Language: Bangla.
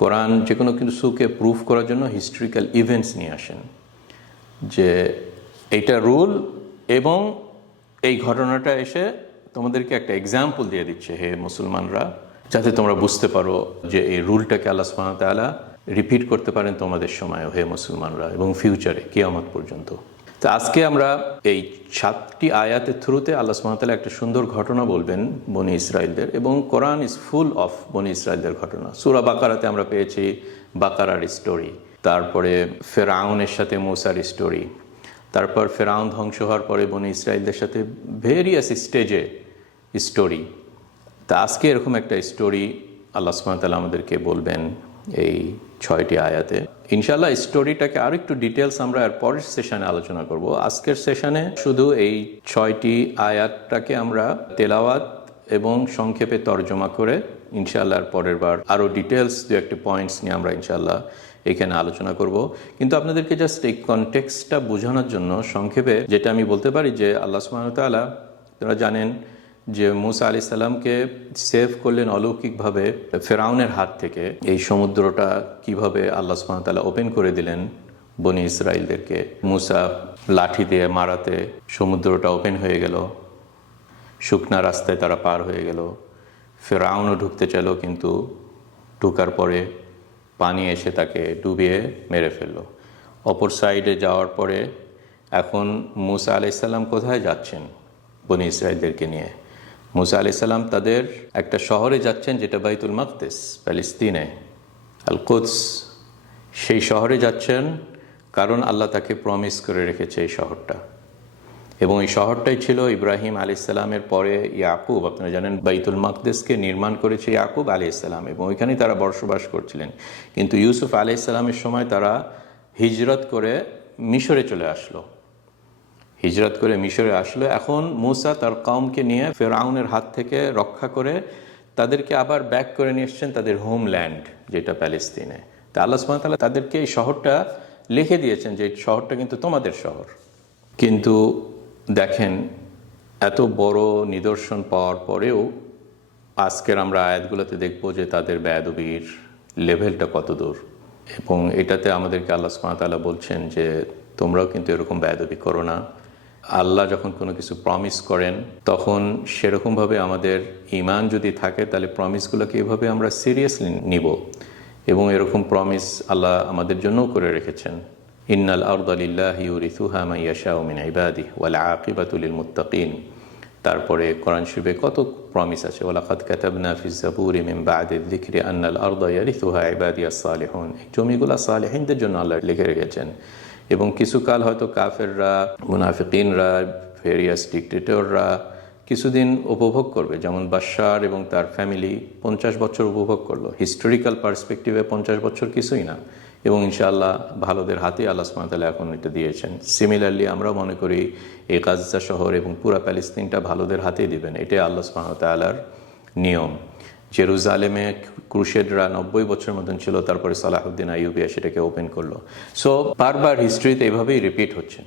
কোরআন যে কোনো সুকে প্রুফ করার জন্য হিস্ট্রিক্যাল ইভেন্টস নিয়ে আসেন, যে এইটা রুল এবং এই ঘটনাটা এসে তোমাদেরকে একটা এক্সাম্পল দিয়ে দিচ্ছে হে মুসলমানরা, যাতে তোমরা বুঝতে পারো যে এই রুলটাকে আল্লাহ ওয়া রিপিট করতে পারেন তোমাদের সময় হে মুসলমানরা এবং ফিউচারে কেয়ামত পর্যন্ত। তো আজকে আমরা এই সাতটি আয়াতের থ্রুতে আল্লাহ সুবহানাহু একটা সুন্দর ঘটনা বলবেন বনি ইসরায়েলদের এবং কোরআন ইজ ফুল অফ বনি ইসরায়েলদের ঘটনা। সুরা বাকারাতে আমরা পেয়েছি বাকারার স্টোরি তারপরে ফেরাউনের সাথে মুসার স্টোরি তারপর ফেরাউন ধ্বংস হওয়ার পরে বনি ইসরায়েলদের সাথে ভেরিয়াস স্টেজে স্টোরি তা আজকে এরকম একটা স্টোরি আল্লাহ সুবহানাহু আমাদেরকে বলবেন এই ছয়টি আয়াতে। ইনশাল্লাহ স্টোরিটাকে আরও একটু ডিটেলস আমরা এর পরের সেশনে আলোচনা করব। আজকের সেশনে শুধু এই ছয়টি আয়াতটাকে আমরা তেলাওয়াত এবং সংক্ষেপে তর্জমা করে ইনশাআল্লাহ এর পরের বার আরও ডিটেলস দু একটি পয়েন্টস নিয়ে আমরা ইনশাল্লাহ এখানে আলোচনা করব। কিন্তু আপনাদেরকে জাস্ট এই কনটেক্সটটা বোঝানোর জন্য সংক্ষেপে যেটা আমি বলতে পারি যে আল্লাহ সুবহানাহু তাআলা আপনারা জানেন যে মুসা আলি সাল্লামকে সেভ করলেন অলৌকিকভাবে ফেরাউনের হাত থেকে, এই সমুদ্রটা কীভাবে আল্লাহ তাআলা ওপেন করে দিলেন বনি ইসরায়েলদেরকে মুসা লাঠি দিয়ে মারাতে সমুদ্রটা ওপেন হয়ে গেল, শুকনা রাস্তায় তারা পার হয়ে গেল। ফেরাউনও ঢুকতে চাইল, কিন্তু ঢুকার পরে পানি এসে তাকে ডুবিয়ে মেরে ফেলল। অপর সাইডে যাওয়ার পরে এখন মুসা আলাইসাল্লাম কোথায় যাচ্ছেন বনি ইসরায়েলদেরকে নিয়ে? মুসা আলাইসাল্লাম তাদের একটা শহরে যাচ্ছেন, যেটা বাইতুল মাকদেস, প্যালেস্তিনে। আল সেই শহরে যাচ্ছেন কারণ আল্লাহ তাকে প্রমিস করে রেখেছে এই শহরটা। এবং এই শহরটাই ছিল ইব্রাহিম আলি ইসলামের পরে ইয়াকুব। আপনারা জানেন, বাইতুল মাকদেসকে নির্মাণ করেছে ইয়াকুব আলি ইসলাম এবং ওইখানেই তারা বসবাস করছিলেন। কিন্তু ইউসুফ আলি ইসলামের সময় তারা হিজরত করে মিশরে চলে আসলো। হিজরত করে মিশরে আসলো। এখন মুসা তার কমকে নিয়ে ফেরাউনের হাত থেকে রক্ষা করে তাদেরকে আবার ব্যাক করে নিয়ে এসছেন তাদের হোমল্যান্ড, যেটা প্যালেস্তিনে। তা আল্লাহ ওয়া তাদেরকে এই শহরটা লিখে দিয়েছেন যে শহরটা কিন্তু তোমাদের শহর। কিন্তু দেখেন, এত বড় নিদর্শন পাওয়ার পরেও আজকের আমরা আয়াতগুলোতে দেখব যে তাদের বেয়াদবির লেভেলটা কত দূর। এবং এটাতে আমাদেরকে আল্লাহ তাআলা বলছেন যে, তোমরাও কিন্তু এরকম বেয়াদবি করো না। আল্লাহ যখন কোনো কিছু প্রমিস করেন, তখন সেরকমভাবে আমাদের ইমান যদি থাকে, তাহলে প্রমিসগুলোকে এভাবে আমরা সিরিয়াসলি নিব। এবং এরকম প্রমিস আল্লাহ আমাদের জন্যও করে রেখেছেন। ইন্নাল আরদালিল্লাহ ইউরিথুহা মাইয়াশা মিন ইবাদি ওয়াল আকিবাতুলিল মুত্তাকিন। তারপরে কোরআন শিবে কত প্রমিস আছে? ওলাকাত কাতাবনা ফি জাবুরি মিন বাদি যিকরি আন্নাল আরদা ইয়ারিথুহা ইবাদিয়াস সালিহুন। এই জমিগুলা সালেহিনদের জন্য আল্লাহ লিখে রেখেছেন। এবং কিছুকাল হয়তো কাফেররা, মুনাফিকিনরা ভেরিয়াস ডিক্টেটররা কিছুদিন উপভোগ করবে। যেমন বাশার এবং তার ফ্যামিলি পঞ্চাশ বছর উপভোগ করল। হিস্টোরিক্যাল পার্সপেক্টিভে পঞ্চাশ বছর কিছুই না। এবং ইনশাআল্লাহ ভালোদের হাতে আল্লাহ সুমাতালা এখন এটা দিয়েছেন। সিমিলারলি আমরা মনে করি এই গাজা শহর এবং পুরা প্যালেস্তিনটা ভালোদের হাতেই দিবেন। এটাই আল্লাহ সুমাতালার নিয়ম। জেরুজালেমে ক্রুশেডরা নব্বই বছরের মতন ছিল, তারপরে সালাহুদ্দিন আইউবিয়া সেটাকে ওপেন করল। সো বারবার হিস্ট্রিতে এভাবেই রিপিট হচ্ছে।